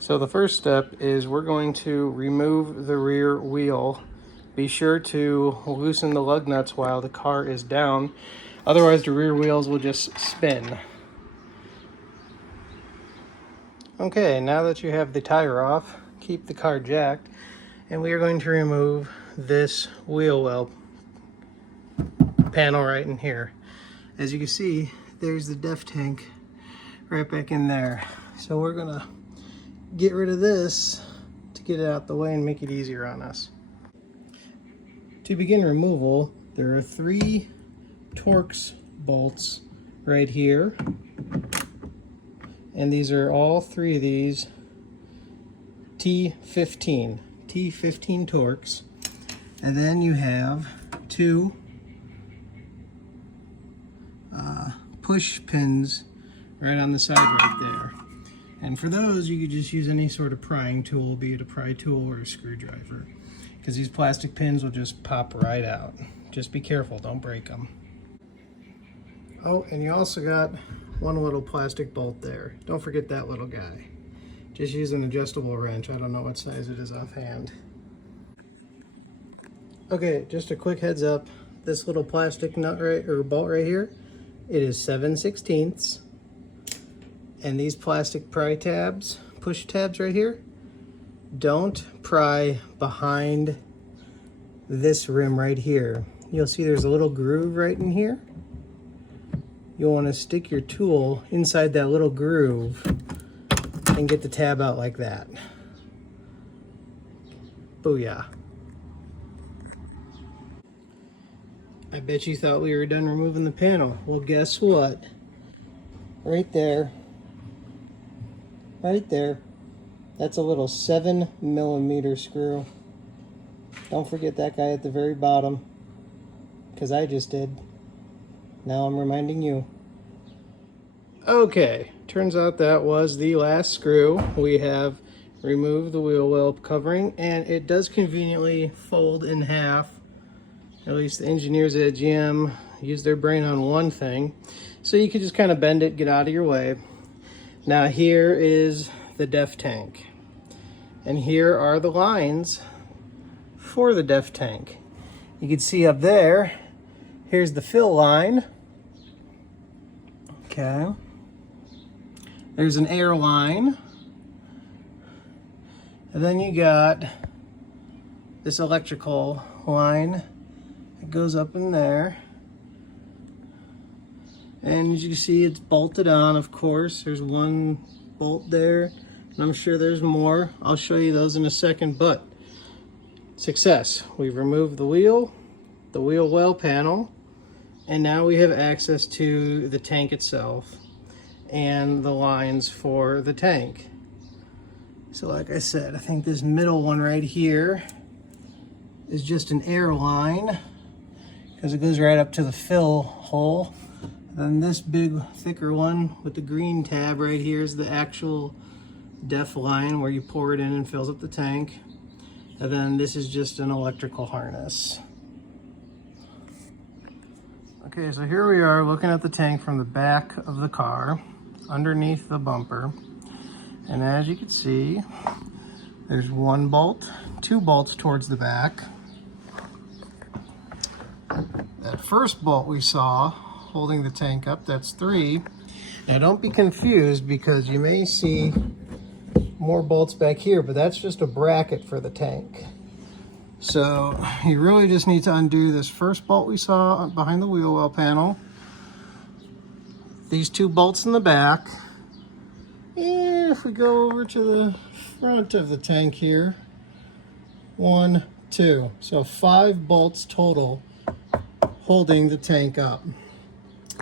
So the first step is we're going to remove the rear wheel. Be sure to loosen the lug nuts while the car is down, otherwise the rear wheels will just spin. Okay, now that you have the tire off, keep the car jacked, and we are going to remove this wheel well panel right in here. As you can see, there's the def tank right back in there. So we're gonna get rid of this to get it out the way and make it easier on us. To begin removal, there are 3 Torx bolts right here, and these are all 3 of these T15 Torx, and then you have 2 push pins right on the side right there. And for those, you could just use any sort of prying tool, be it a pry tool or a screwdriver, because these plastic pins will just pop right out. Just be careful, don't break them. Oh, and you also got one little plastic bolt there. Don't forget that little guy. Just use an adjustable wrench. I don't know what size it is offhand. Okay, just a quick heads up. This little plastic nut right, or bolt right here, it is 7/16. And these plastic pry tabs, push tabs right here, don't pry behind this rim right here. You'll see there's a little groove right in here. You'll want to stick your tool inside that little groove and get the tab out like that. Booyah. I bet you thought we were done removing the panel. Well, guess what? Right there, that's a little 7mm screw. Don't forget that guy at the very bottom, because I just did. Now I'm reminding you. Okay, turns out that was the last screw. We have removed the wheel well covering, and it does conveniently fold in half. At least the engineers at GM use their brain on one thing. So you could just kind of bend it, get out of your way. Now here is the def tank. And here are the lines for the def tank. You can see up there, here's the fill line. Okay. There's an air line. And then you got this electrical line. It goes up in there. And as you can see, it's bolted on, of course. There's one bolt there, and I'm sure there's more. I'll show you those in a second, but success. We've removed the wheel well panel, and now we have access to the tank itself and the lines for the tank. So like I said, I think this middle one right here is just an air line, because it goes right up to the fill hole. Then this big thicker one with the green tab right here is the actual def line where you pour it in and fills up the tank. And then this is just an electrical harness. Okay, so here we are looking at the tank from the back of the car, underneath the bumper. And as you can see, there's 1 bolt, 2 bolts towards the back. That first bolt we saw holding the tank up, that's 3. Now don't be confused, because you may see more bolts back here, but that's just a bracket for the tank. So you really just need to undo this first bolt we saw behind the wheel well panel, these 2 bolts in the back, and if we go over to the front of the tank here, 1, 2, so 5 bolts total holding the tank up.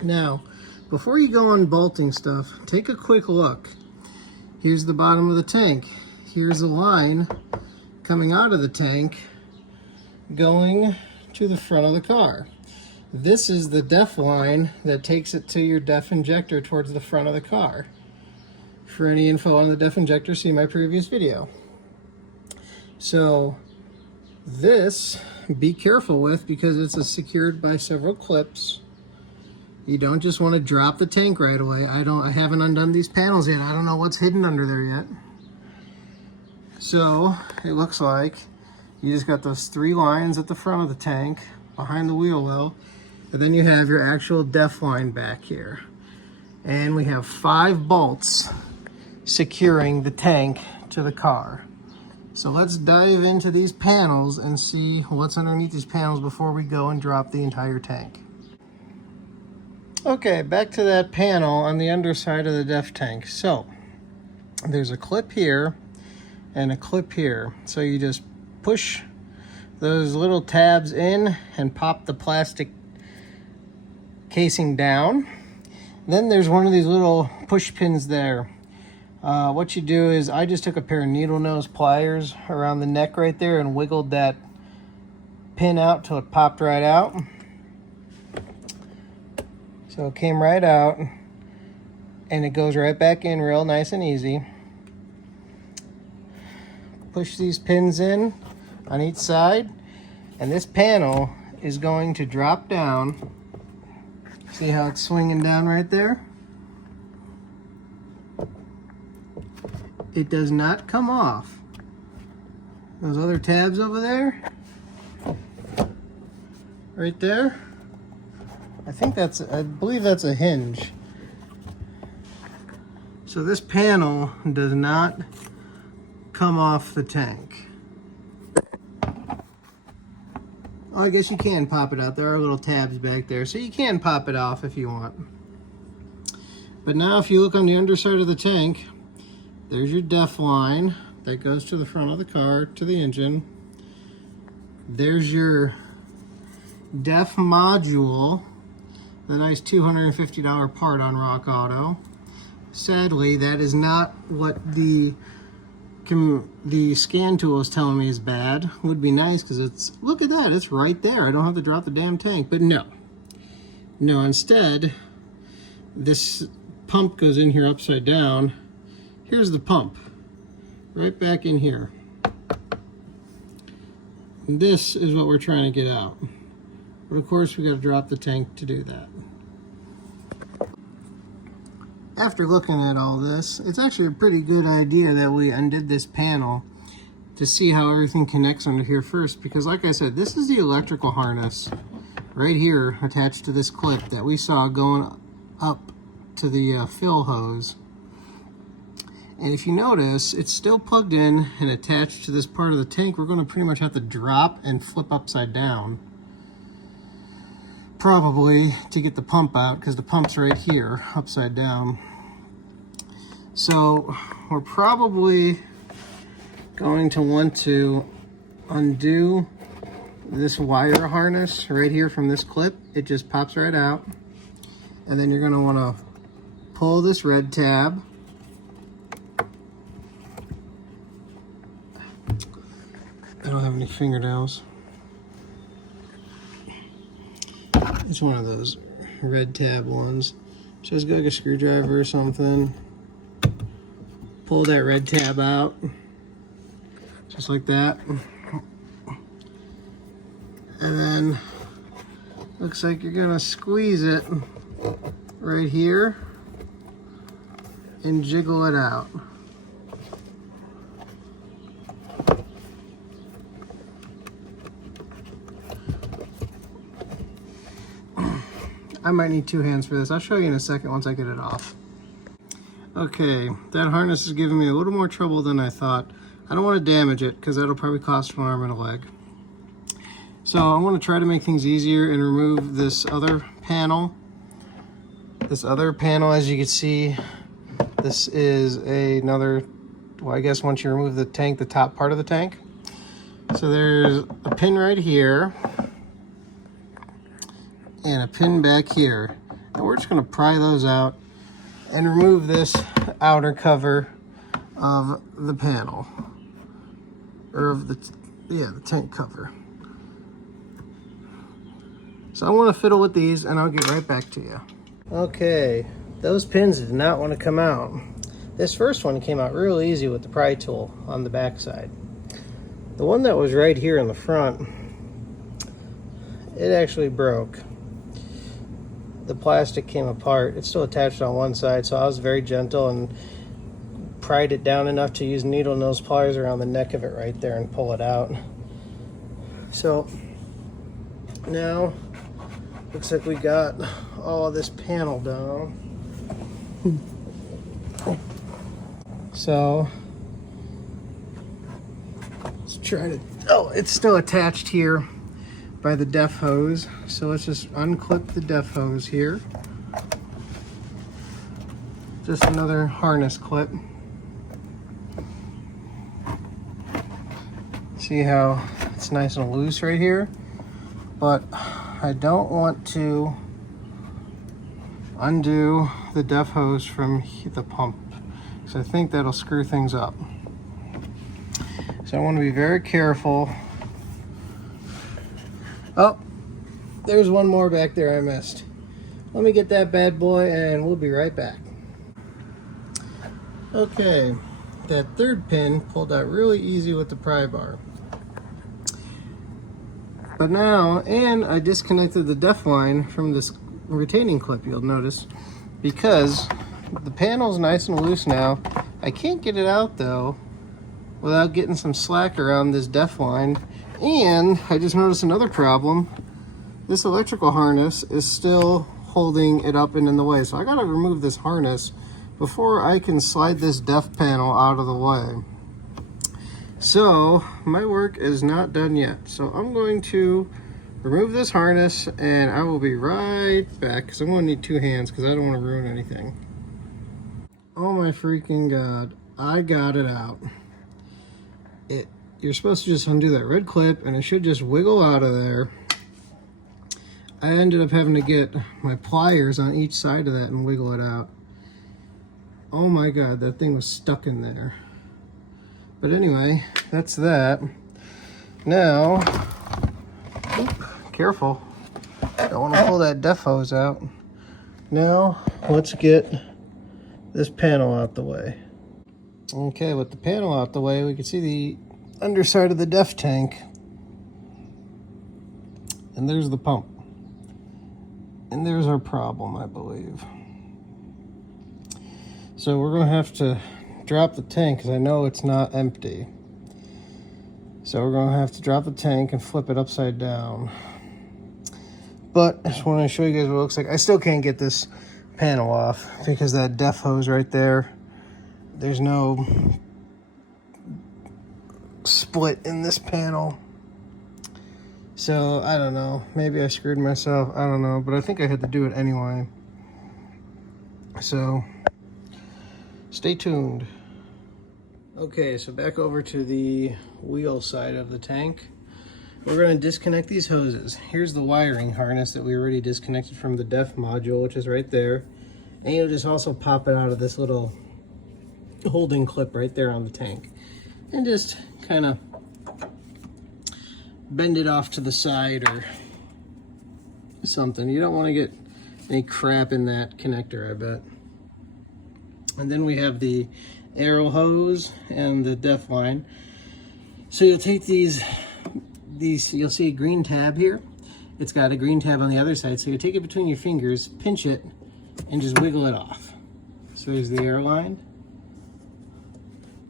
Now, before you go unbolting stuff, take a quick look. Here's the bottom of the tank. Here's a line coming out of the tank going to the front of the car. This is the def line that takes it to your def injector towards the front of the car. For any info on the def injector, see my previous video. So this, be careful with, because it's secured by several clips. You don't just want to drop the tank right away. I haven't undone these panels yet. I don't know what's hidden under there yet. So it looks like you just got those 3 lines at the front of the tank behind the wheel well, and then you have your actual def line back here. And we have 5 bolts securing the tank to the car. So let's dive into these panels and see what's underneath these panels before we go and drop the entire tank. Okay, back to that panel on the underside of the def tank. So there's a clip here and a clip here. So you just push those little tabs in and pop the plastic casing down. Then there's one of these little push pins there. What you do is, I just took a pair of needle nose pliers around the neck right there and wiggled that pin out till it popped right out. So it came right out and it goes right back in real nice and easy. Push these pins in on each side and this panel is going to drop down. See how it's swinging down right there? It does not come off. Those other tabs over there, right there, I believe that's a hinge. So this panel does not come off the tank. Well, I guess you can pop it out. There are little tabs back there, so you can pop it off if you want. But now if you look on the underside of the tank, there's your def line that goes to the front of the car, to the engine. There's your def module, the nice $250 part on Rock Auto. Sadly, that is not what the scan tool is telling me is bad. Would be nice because it's, look at that, it's right there. I don't have to drop the damn tank, but no. No, instead, this pump goes in here upside down. Here's the pump, right back in here. And this is what we're trying to get out. But of course, we got to drop the tank to do that. After looking at all this, it's actually a pretty good idea that we undid this panel to see how everything connects under here first, because like I said, this is the electrical harness right here attached to this clip that we saw going up to the fill hose. And if you notice, it's still plugged in and attached to this part of the tank. We're going to pretty much have to drop and flip upside down, probably, to get the pump out, because the pump's right here, upside down. So we're probably going to want to undo this wire harness right here from this clip. It just pops right out. And then you're going to want to pull this red tab. I don't have any fingernails. It's one of those red tab ones. So just go like a screwdriver or something. Pull that red tab out. Just like that. And then looks like you're gonna squeeze it right here and jiggle it out. I might need 2 hands for this. I'll show you in a second once I get it off. Okay, that harness is giving me a little more trouble than I thought. I don't want to damage it because that'll probably cost an arm and a leg. So I want to try to make things easier and remove this other panel. This other panel, as you can see, this is another, well, I guess once you remove the tank, the top part of the tank. So there's a pin right here and a pin back here. And we're just going to pry those out and remove this outer cover of the panel, or of the tank cover. So I want to fiddle with these and I'll get right back to you. Okay, those pins did not want to come out. This first one came out real easy with the pry tool on the back side. The one that was right here in the front, it actually broke. The plastic came apart. It's still attached on one side, so I was very gentle and pried it down enough to use needle nose pliers around the neck of it right there and pull it out. So now looks like we got all of this panel down. So let's try to, oh, it's still attached here by the def hose. So let's just unclip the def hose here. Just another harness clip. See how it's nice and loose right here? But I don't want to undo the def hose from the pump, so I think that'll screw things up. So I want to be very careful. Oh, there's one more back there I missed. Let me get that bad boy and we'll be right back. Okay, that third pin pulled out really easy with the pry bar. But now, and I disconnected the def line from this retaining clip, you'll notice, because the panel's nice and loose now. I can't get it out though without getting some slack around this def line. And I just noticed another problem. This electrical harness is still holding it up and in the way. So I gotta remove this harness before I can slide this def panel out of the way. So my work is not done yet. So I'm going to remove this harness and I will be right back, because I'm going to need two hands because I don't want to ruin anything. Oh my freaking God, I got it out. You're supposed to just undo that red clip and it should just wiggle out of there. I ended up having to get my pliers on each side of that and wiggle it out. Oh my God, that thing was stuck in there. But anyway, that's that. Now, careful, don't want to pull that def hose out. Now, let's get this panel out the way. Okay, with the panel out the way, we can see the underside of the def tank. And there's the pump. And there's our problem, I believe. So we're going to have to drop the tank because I know it's not empty. So we're going to have to drop the tank and flip it upside down. But I just want to show you guys what it looks like. I still can't get this panel off because that def hose right there, there's no split in this panel. So I don't know, maybe I screwed myself, I don't know, but I think I had to do it anyway. So stay tuned. Okay, so back over to the wheel side of the tank. We're going to disconnect these hoses. Here's the wiring harness that we already disconnected from the def module, which is right there. And you'll just also pop it out of this little holding clip right there on the tank. And just kind of bend it off to the side or something. You don't want to get any crap in that connector, I bet. And then we have the arrow hose and the def line. So you'll take these, you'll see a green tab here. It's got a green tab on the other side. So you take it between your fingers, pinch it, and just wiggle it off. So there's the arrow line.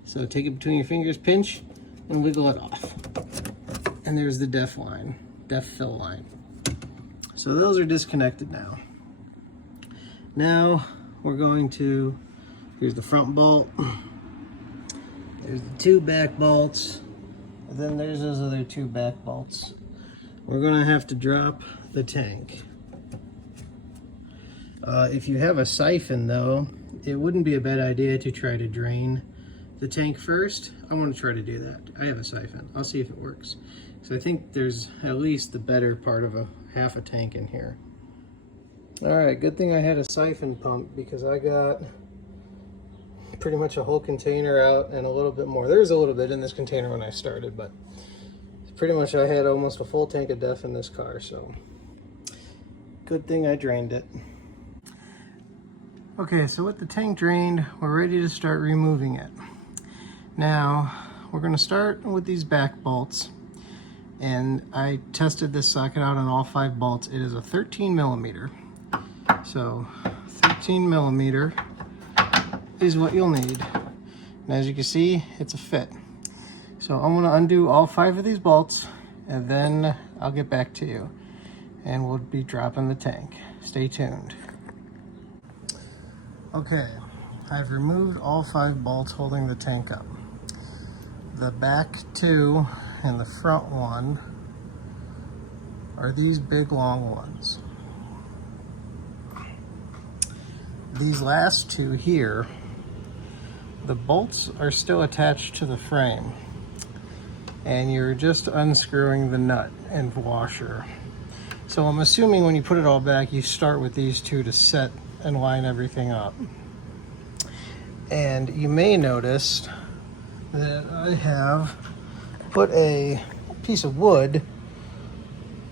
So take it between your fingers, pinch, and wiggle it off. And there's the def line, def fill line. So those are disconnected now. Now we're going to, here's the front bolt. There's the two back bolts. And then there's those other two back bolts. We're gonna have to drop the tank. If you have a siphon though, it wouldn't be a bad idea to try to drain the tank first. I want to try to do that. I have a siphon. I'll see if it works. So I think there's at least the better part of half a tank in here. All right, good thing I had a siphon pump because I got pretty much a whole container out and a little bit more. There's a little bit in this container when I started, but pretty much I had almost a full tank of def in this car, so good thing I drained it. Okay, so with the tank drained, we're ready to start removing it. Now, we're going to start with these back bolts, and I tested this socket out on all 5 bolts. It is a 13 millimeter. So 13 millimeter is what you'll need. And as you can see, it's a fit. So I'm gonna undo all 5 of these bolts and then I'll get back to you and we'll be dropping the tank. Stay tuned. Okay, I've removed all 5 bolts holding the tank up. The back 2 and the front 1 are these big long ones. These last 2 here, the bolts are still attached to the frame and you're just unscrewing the nut and washer. So I'm assuming when you put it all back, you start with these 2 to set and line everything up. And you may notice that I have put a piece of wood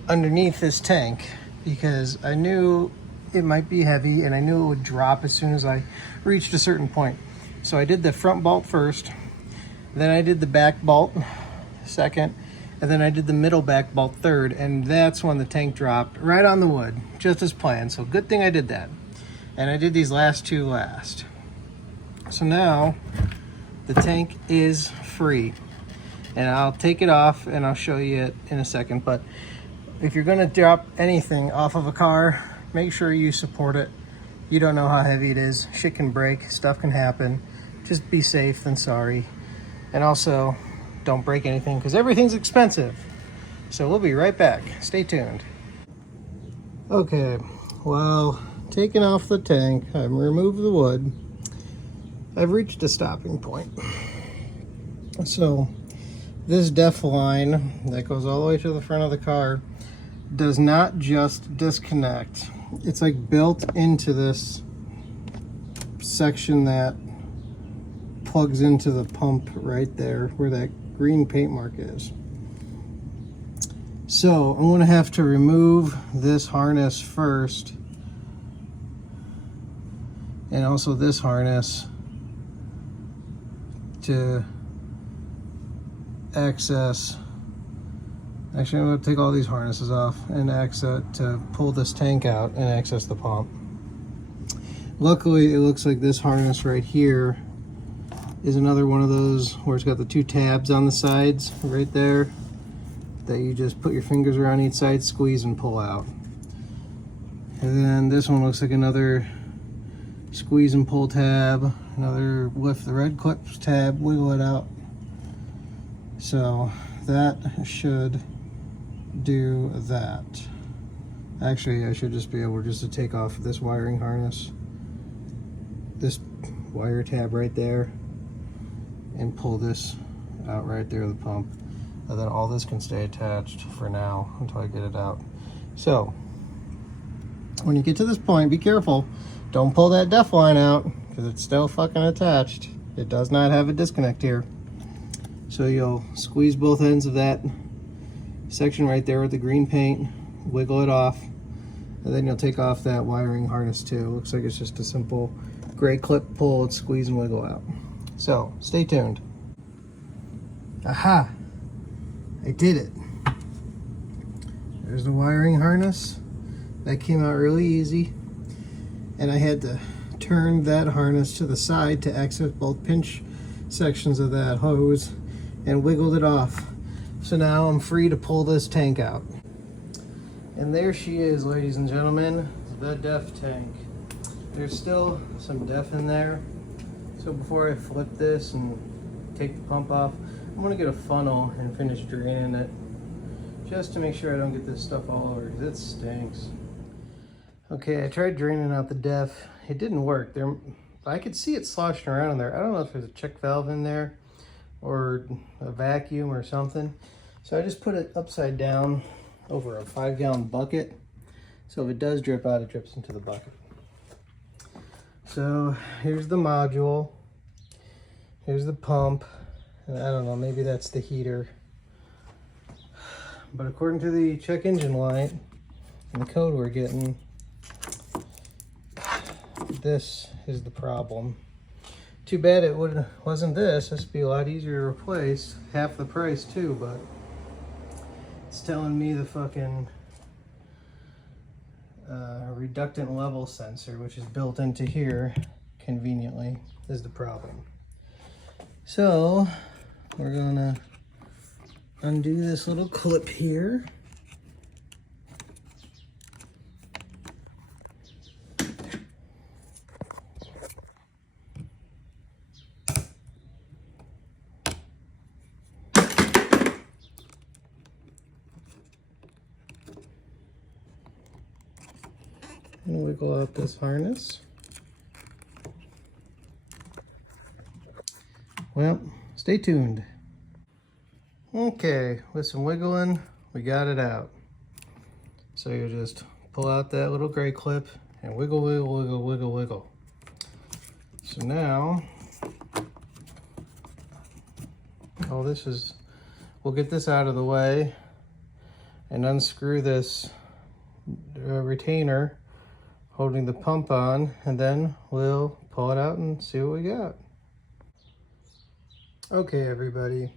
underneath this tank because I knew it might be heavy and I knew it would drop as soon as I reached a certain point. So I did the front bolt first, then I did the back bolt second, and then I did the middle back bolt third, and that's when the tank dropped right on the wood, just as planned. So good thing I did that. And I did these last 2 last. So now the tank is free. And I'll take it off and I'll show you it in a second. But if you're gonna drop anything off of a car, make sure you support it. You don't know how heavy it is. Shit can break, stuff can happen. Just be safe than sorry. And also, don't break anything because everything's expensive. So we'll be right back. Stay tuned. Okay, well, taking off the tank, I've removed the wood. I've reached a stopping point. So this def line that goes all the way to the front of the car does not just disconnect. It's like built into this section that plugs into the pump right there where that green paint mark is. So I'm going to have to remove this harness first, and also this harness to access. Actually, I'm going to take all these harnesses off and access to pull this tank out and access the pump. Luckily, it looks like this harness right here is another one of those where it's got the 2 tabs on the sides right there that you just put your fingers around each side, squeeze and pull out. And then this one looks like another squeeze and pull tab, another lift the red clips tab, wiggle it out. So that should do that. Actually, I should just be able just to take off this wiring harness, this wire tab right there, and pull this out right there, the pump, and then all this can stay attached for now until I get it out. So when you get to this point, be careful, don't pull that def line out because it's still fucking attached. It does not have a disconnect here. So you'll squeeze both ends of that section right there with the green paint, wiggle it off, and then you'll take off that wiring harness too. It looks like it's just a simple gray clip, pull and squeeze and wiggle out. So stay tuned. Aha, I did it. There's the wiring harness. That came out really easy. And I had to turn that harness to the side to access both pinch sections of that hose and wiggled it off. So now I'm free to pull this tank out. And there she is, ladies and gentlemen, the def tank. There's still some def in there. So before I flip this and take the pump off, I'm gonna get a funnel and finish draining it just to make sure I don't get this stuff all over because it stinks. Okay, I tried draining out the def. It didn't work. I could see it sloshing around in there. I don't know if there's a check valve in there or a vacuum or something. So I just put it upside down over a 5-gallon bucket. So if it does drip out, it drips into the bucket. So here's the module. Here's the pump. And I don't know, maybe that's the heater. But according to the check engine light and the code we're getting, this is the problem. Too bad it wasn't this. This would be a lot easier to replace. Half the price too, but it's telling me the fucking reductant level sensor, which is built into here conveniently, is the problem. So we're gonna undo this little clip here. And wiggle out this harness. Well, stay tuned. Okay, with some wiggling, we got it out. So you just pull out that little gray clip and wiggle, wiggle, wiggle, wiggle, wiggle. So now, we'll get this out of the way and unscrew this retainer holding the pump on, and then we'll pull it out and see what we got. Okay, everybody,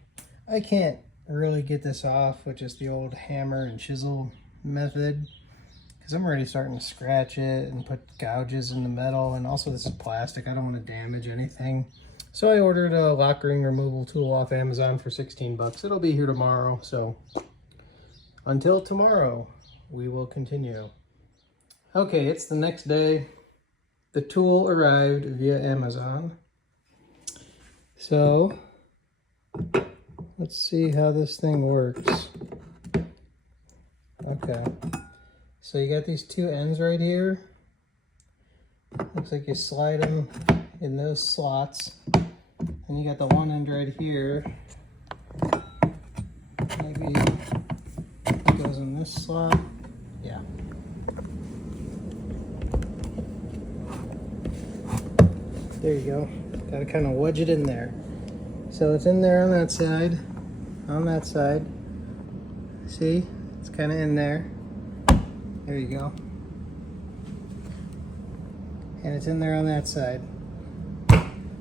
I can't really get this off with just the old hammer and chisel method because I'm already starting to scratch it and put gouges in the metal, and also this is plastic. I don't want to damage anything. So I ordered a lock ring removal tool off Amazon for 16 bucks. It'll be here tomorrow, so until tomorrow, we will continue. Okay, it's the next day. The tool arrived via Amazon. So let's see how this thing works. Okay, so you got these two ends right here. Looks like you slide them in those slots. And you got the one end right here. Maybe it goes in this slot. Yeah. There you go. Gotta kind of wedge it in there. So it's in there on that side. See? It's kind of in there. There you go. And it's in there on that side.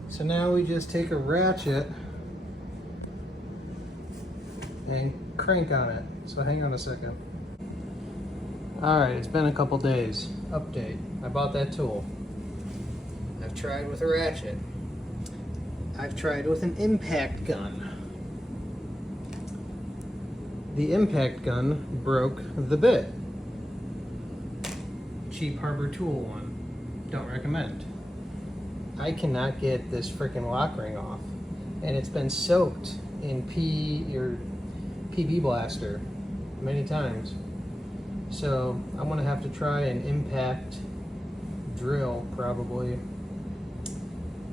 So now we just take a ratchet and crank on it. So hang on a second. Alright, it's been a couple days. Update. I bought that tool. I've tried with a ratchet. I've tried with an impact gun. The impact gun broke the bit. Cheap Harbor Tool one. Don't recommend. I cannot get this freaking lock ring off, and it's been soaked in PB Blaster many times. So I'm gonna have to try an impact drill probably.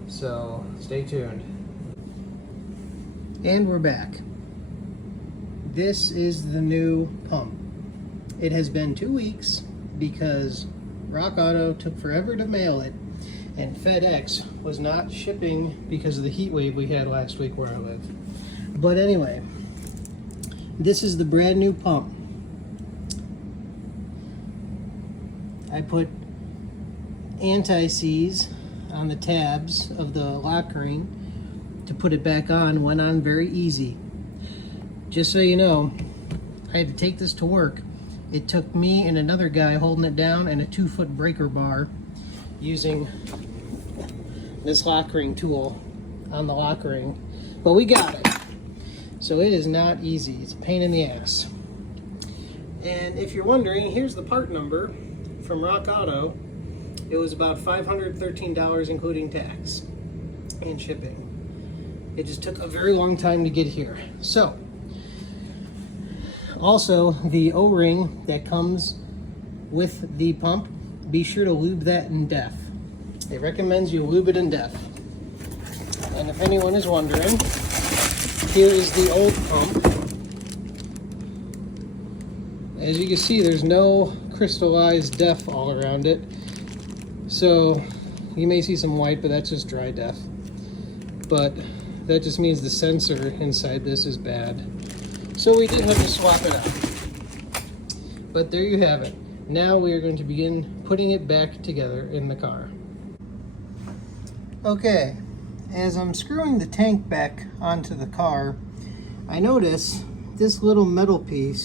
So stay tuned. And we're back. This is the new pump. It has been 2 weeks because Rock Auto took forever to mail it, and FedEx was not shipping because of the heat wave we had last week where I live. But anyway, this is the brand new pump. I put anti-seize on the tabs of the lock ring to put it back on. Went on very easy. Just so you know, I had to take this to work. It took me and another guy holding it down and a 2-foot breaker bar using this lock ring tool on the lock ring, but we got it. So it is not easy. It's a pain in the ass. And if you're wondering, here's the part number from Rock Auto. It was about $513 including tax and shipping. It just took a very long time to get here. So also the O-ring that comes with the pump, be sure to lube that in def. It recommends you lube it in def. And if anyone is wondering, here is the old pump. As you can see, there's no crystallized def all around it. So you may see some white, but that's just dry def. But that just means the sensor inside this is bad. So we did have to swap it out. But there you have it. Now we are going to begin putting it back together in the car. Okay, as I'm screwing the tank back onto the car, I notice this little metal piece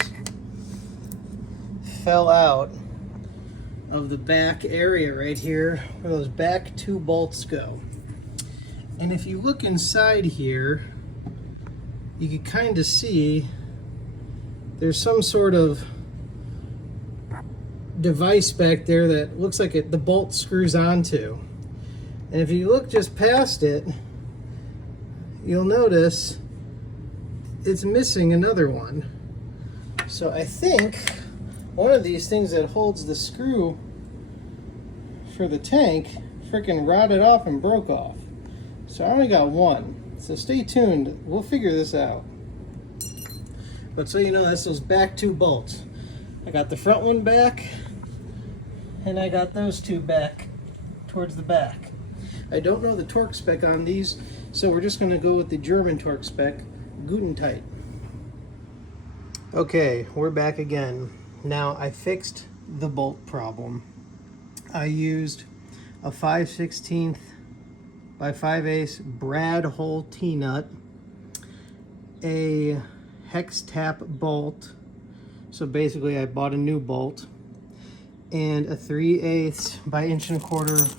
fell out of the back area right here where those back two bolts go. And if you look inside here, you can kind of see there's some sort of device back there that looks like the bolt screws onto. And if you look just past it, you'll notice it's missing another one. So I think one of these things that holds the screw for the tank freaking rotted off and broke off. So I only got one. So stay tuned. We'll figure this out. But so you know, that's those back two bolts. I got the front one back, and I got those two back towards the back. I don't know the torque spec on these, so we're just going to go with the German torque spec, Guten tight. Okay, we're back again. Now I fixed the bolt problem. I used a 5/16 by 5/8 brad hole T-nut, a hex tap bolt, so basically I bought a new bolt, and a 3/8 by 1¼ inch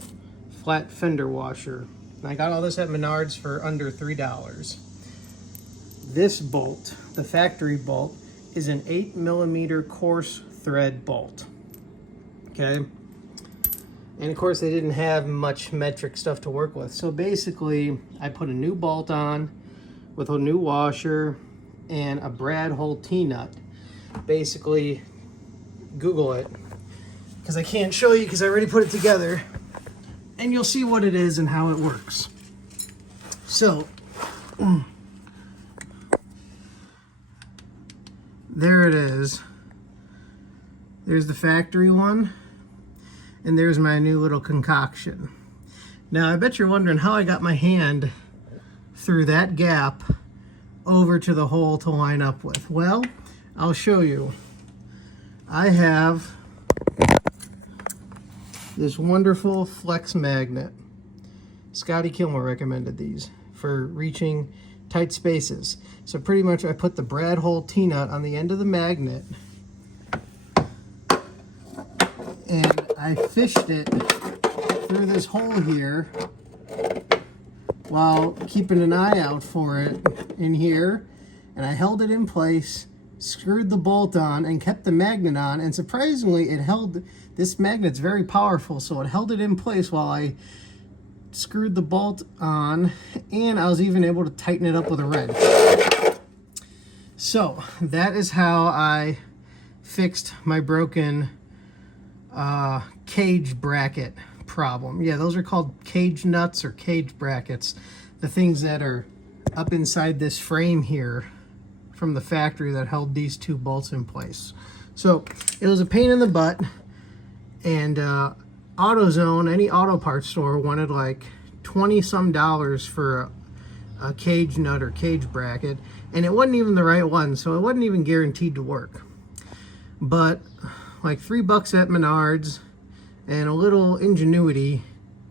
flat fender washer. And I got all this at Menards for under $3. This bolt, the factory bolt, is an 8mm coarse thread bolt. Okay, and of course they didn't have much metric stuff to work with, so basically I put a new bolt on with a new washer and a brad hole T-nut. Basically, Google it, because I can't show you because I already put it together, and you'll see what it is and how it works. So there it is. There's the factory one, and there's my new little concoction. Now I bet you're wondering how I got my hand through that gap over to the hole to line up with. Well, I'll show you. I have this wonderful flex magnet. Scotty Kilmer recommended these for reaching tight spaces. So pretty much I put the brad hole T-nut on the end of the magnet, and I fished it through this hole here while keeping an eye out for it in here, and I held it in place, screwed the bolt on, and kept the magnet on, and surprisingly it held. This magnet's very powerful, so it held it in place while I screwed the bolt on, and I was even able to tighten it up with a wrench. So that is how I fixed my broken cage bracket problem. Yeah, those are called cage nuts or cage brackets, the things that are up inside this frame here from the factory that held these two bolts in place. So it was a pain in the butt, and AutoZone, any auto parts store, wanted like $20-some for a cage nut or cage bracket, and it wasn't even the right one, so it wasn't even guaranteed to work. But like $3 at Menards and a little ingenuity,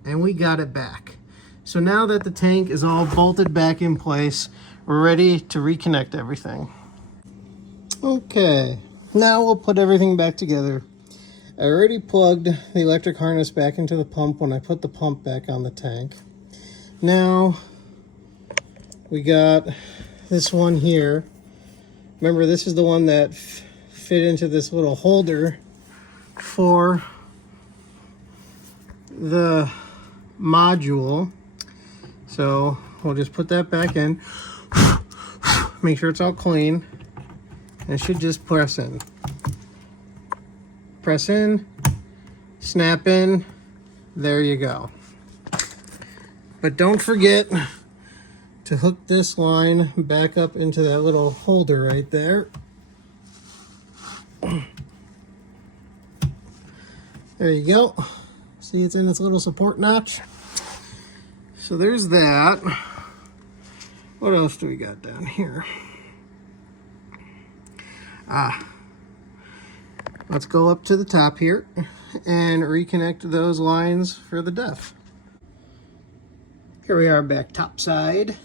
and we got it back. So now that the tank is all bolted back in place, we're ready to reconnect everything. Okay, now we'll put everything back together. I already plugged the electric harness back into the pump when I put the pump back on the tank. Now we got this one here. Remember, this is the one that fit into this little holder for the module. So we'll just put that back in, make sure it's all clean, and it should just press in. Press in, snap in, there you go. But don't forget to hook this line back up into that little holder right there. There you go. See, it's in its little support notch. So there's that. What else do we got down here? Let's go up to the top here and reconnect those lines for the def. Here we are back top side.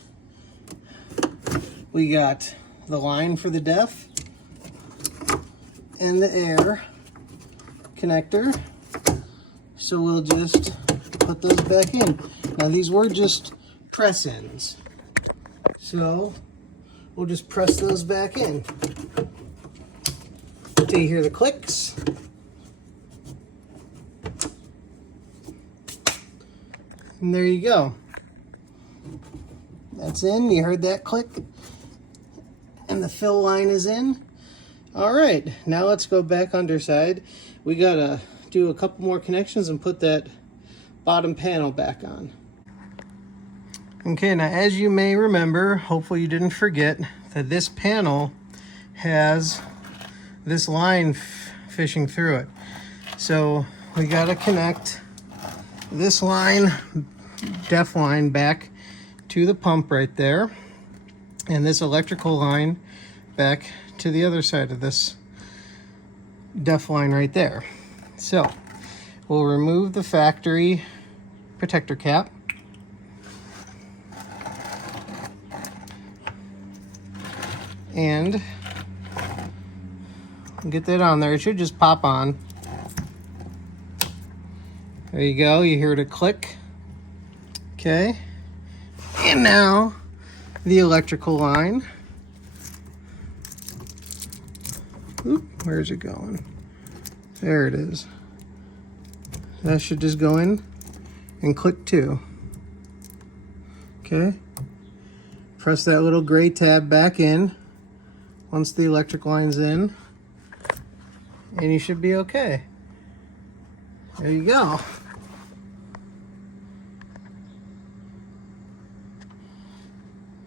We got the line for the def and the air connector. So we'll just put those back in. Now these were just press ends. So we'll just press those back in until you hear the clicks. And there you go. That's in. You heard that click? And the fill line is in. All right, now let's go back underside. We gotta do a couple more connections and put that bottom panel back on. Okay, now as you may remember, hopefully you didn't forget, that this panel has this line fishing through it. So we gotta connect this line, def line, back to the pump right there, and this electrical line back to the other side of this def line right there. So we'll remove the factory protector cap, and get that on there. It should just pop on. There you go, you heard it click. Okay, and now the electrical line. Oop, where's it going? There it is. That should just go in and click too. Okay, press that little gray tab back in once the electric line's in, and you should be okay. There you go.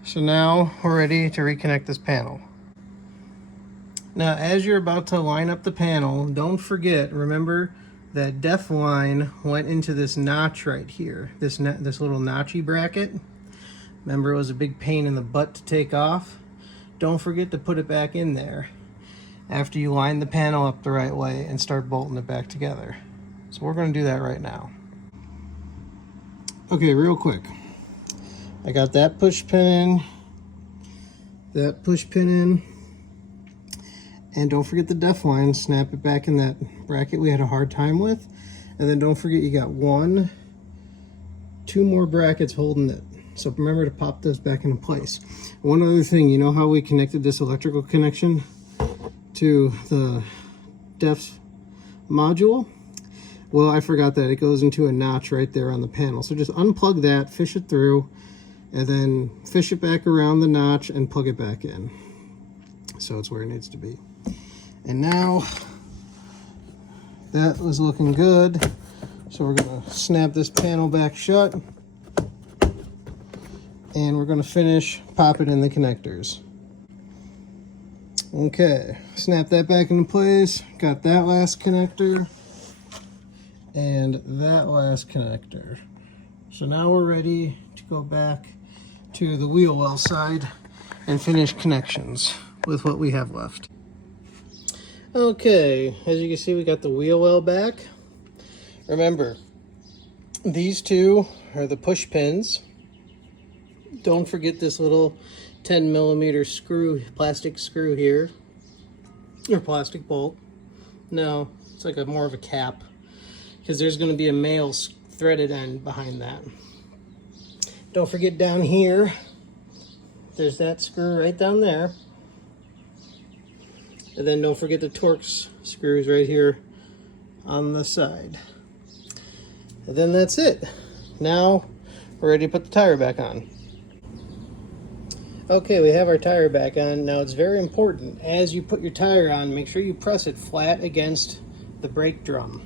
So now we're ready to reconnect this panel. Now, as you're about to line up the panel, don't forget, remember that def line went into this notch right here, this little notchy bracket. Remember, it was a big pain in the butt to take off. Don't forget to put it back in there after you line the panel up the right way and start bolting it back together. So we're going to do that right now. Okay, real quick. I got that push pin in, that push pin in, and don't forget the def line. Snap it back in that bracket we had a hard time with, and then don't forget you got two more brackets holding it. So remember to pop those back into place. One other thing, you know how we connected this electrical connection to the def module? Well, I forgot that it goes into a notch right there on the panel. So just unplug that, fish it through, and then fish it back around the notch and plug it back in. So it's where it needs to be. And now that was looking good. So we're gonna snap this panel back shut, and we're gonna finish popping in the connectors. Okay, snap that back into place. Got that last connector and that last connector. So now we're ready to go back to the wheel well side and finish connections with what we have left. Okay, as you can see, we got the wheel well back. Remember, these two are the push pins. Don't forget this little 10mm screw, plastic screw here, or plastic bolt. No, it's like more of a cap, because there's going to be a male threaded end behind that. Don't forget down here, there's that screw right down there. And then don't forget the Torx screws right here on the side. And then that's it. Now we're ready to put the tire back on. Okay, we have our tire back on. Now it's very important, as you put your tire on, make sure you press it flat against the brake drum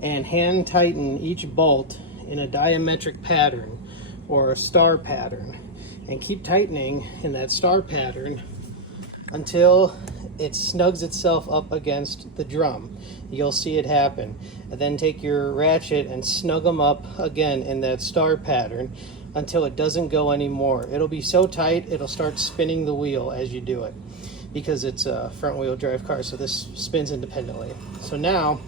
and hand tighten each bolt in a diametric pattern or a star pattern, and keep tightening in that star pattern until it snugs itself up against the drum. You'll see it happen. And then take your ratchet and snug them up again in that star pattern until it doesn't go anymore. It'll be so tight it'll start spinning the wheel as you do it, because it's a front wheel drive car, so this spins independently. So now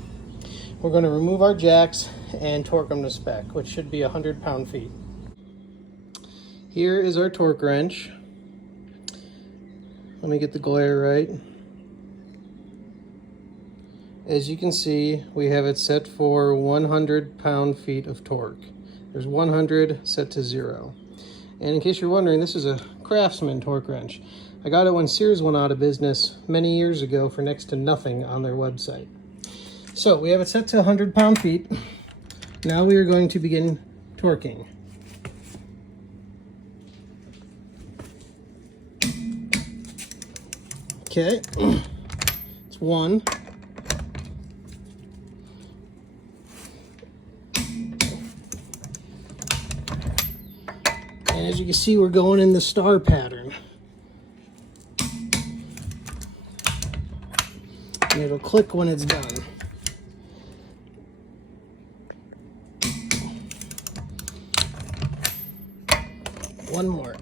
we're going to remove our jacks and torque them to spec, which should be 100 pound-feet. Here is our torque wrench. Let me get the glare right. As you can see, we have it set for 100 pound-feet of torque. There's 100 set to 0. And in case you're wondering, this is a Craftsman torque wrench. I got it when Sears went out of business many years ago for next to nothing on their website. So we have it set to 100 pound-feet. Now we are going to begin torquing. Okay, it's 1. And as you can see, we're going in the star pattern. And it'll click when it's done. One more.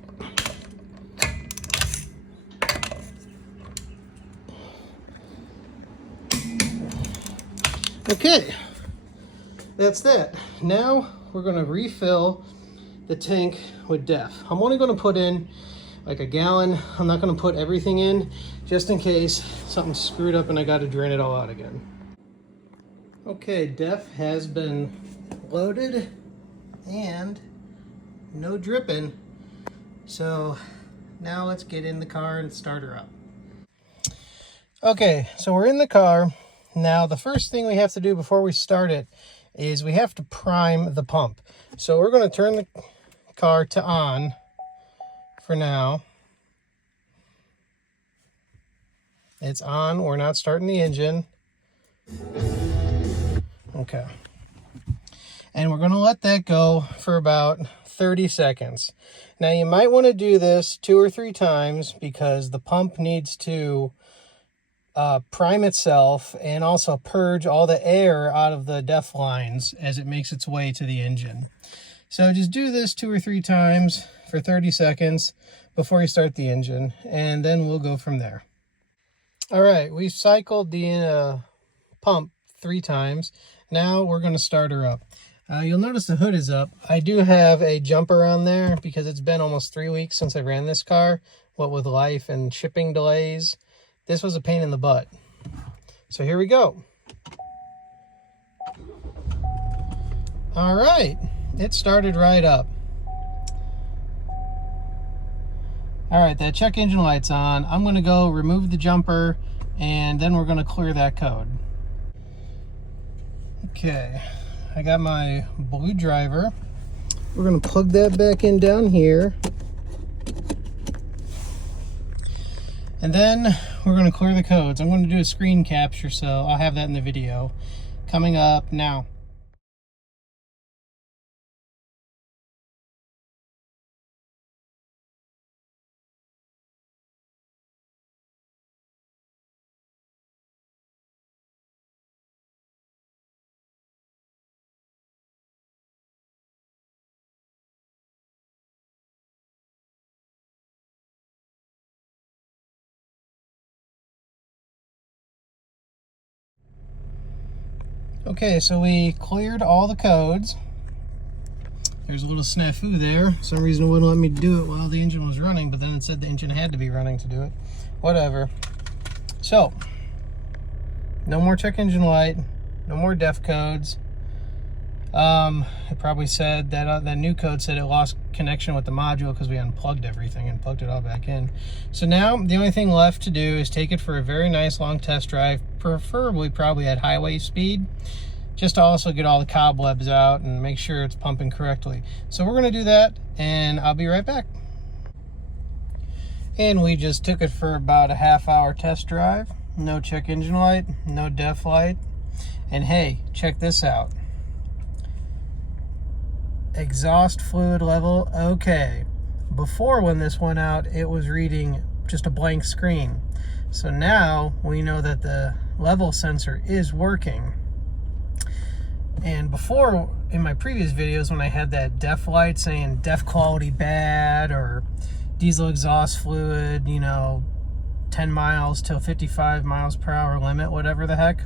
Okay, that's that. Now we're going to refill the tank with DEF. I'm only going to put in like a gallon. I'm not going to put everything in just in case something's screwed up and I got to drain it all out again. Okay, DEF has been loaded and no dripping. So now let's get in the car and start her up. Okay, so we're in the car. Now the first thing we have to do before we start it is we have to prime the pump. So we're going to turn the car to on for now. It's on. We're not starting the engine. Okay. And we're going to let that go for about 30 seconds. Now you might want to do this 2 or 3 times because the pump needs to prime itself and also purge all the air out of the DEF lines as it makes its way to the engine. So just do this 2 or 3 times for 30 seconds before you start the engine, and then we'll go from there. All right, we've cycled the pump 3 times. Now we're going to start her up. You'll notice the hood is up. I do have a jumper on there because it's been almost 3 weeks since I ran this car. What with life and shipping delays, this was a pain in the butt. So here we go. All right, it started right up. All right, that check engine light's on. I'm gonna go remove the jumper and then we're gonna clear that code. Okay, I got my blue driver. We're gonna plug that back in down here. And then we're going to clear the codes. I'm going to do a screen capture, so I'll have that in the video coming up now. Okay, so we cleared all the codes. There's a little snafu there. For some reason it wouldn't let me do it while the engine was running, but then it said the engine had to be running to do it. Whatever. So, no more check engine light, no more DEF codes. It probably said that that new code said it lost connection with the module because we unplugged everything and plugged it all back in. So now the only thing left to do is take it for a very nice long test drive, preferably probably at highway speed, just to also get all the cobwebs out and make sure it's pumping correctly. So we're going to do that and I'll be right back. And we just took it for about a half-hour test drive. No check engine light, no DEF light. And hey, check this out. Exhaust fluid level, okay. Before, when this went out, it was reading just a blank screen. So now we know that the level sensor is working. And before, in my previous videos, when I had that DEF light saying DEF quality bad or diesel exhaust fluid, you know, 10 miles till 55 miles per hour limit, whatever the heck,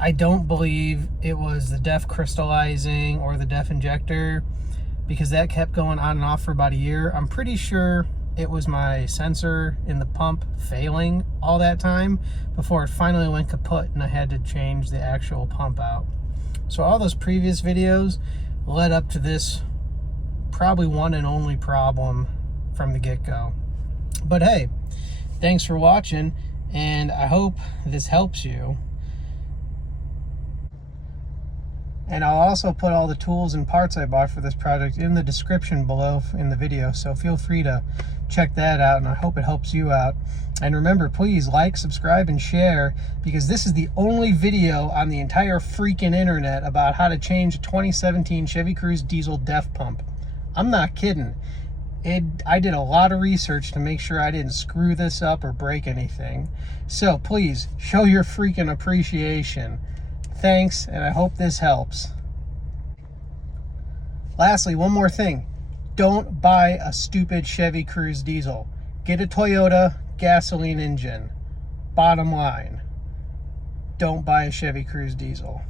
I don't believe it was the DEF crystallizing or the DEF injector, because that kept going on and off for about a year. I'm pretty sure it was my sensor in the pump failing all that time before it finally went kaput and I had to change the actual pump out. So all those previous videos led up to this probably one and only problem from the get-go. But hey, thanks for watching, and I hope this helps you. And I'll also put all the tools and parts I bought for this project in the description below in the video, so feel free to check that out, and I hope it helps you out. And remember, please like, subscribe, and share, because this is the only video on the entire freaking internet about how to change a 2017 Chevy Cruze Diesel DEF pump. I'm not kidding. I did a lot of research to make sure I didn't screw this up or break anything. So please, show your freaking appreciation. Thanks, and I hope this helps. Lastly, one more thing. Don't buy a stupid Chevy Cruze Diesel. Get a Toyota gasoline engine. Bottom line. Don't buy a Chevy Cruze Diesel.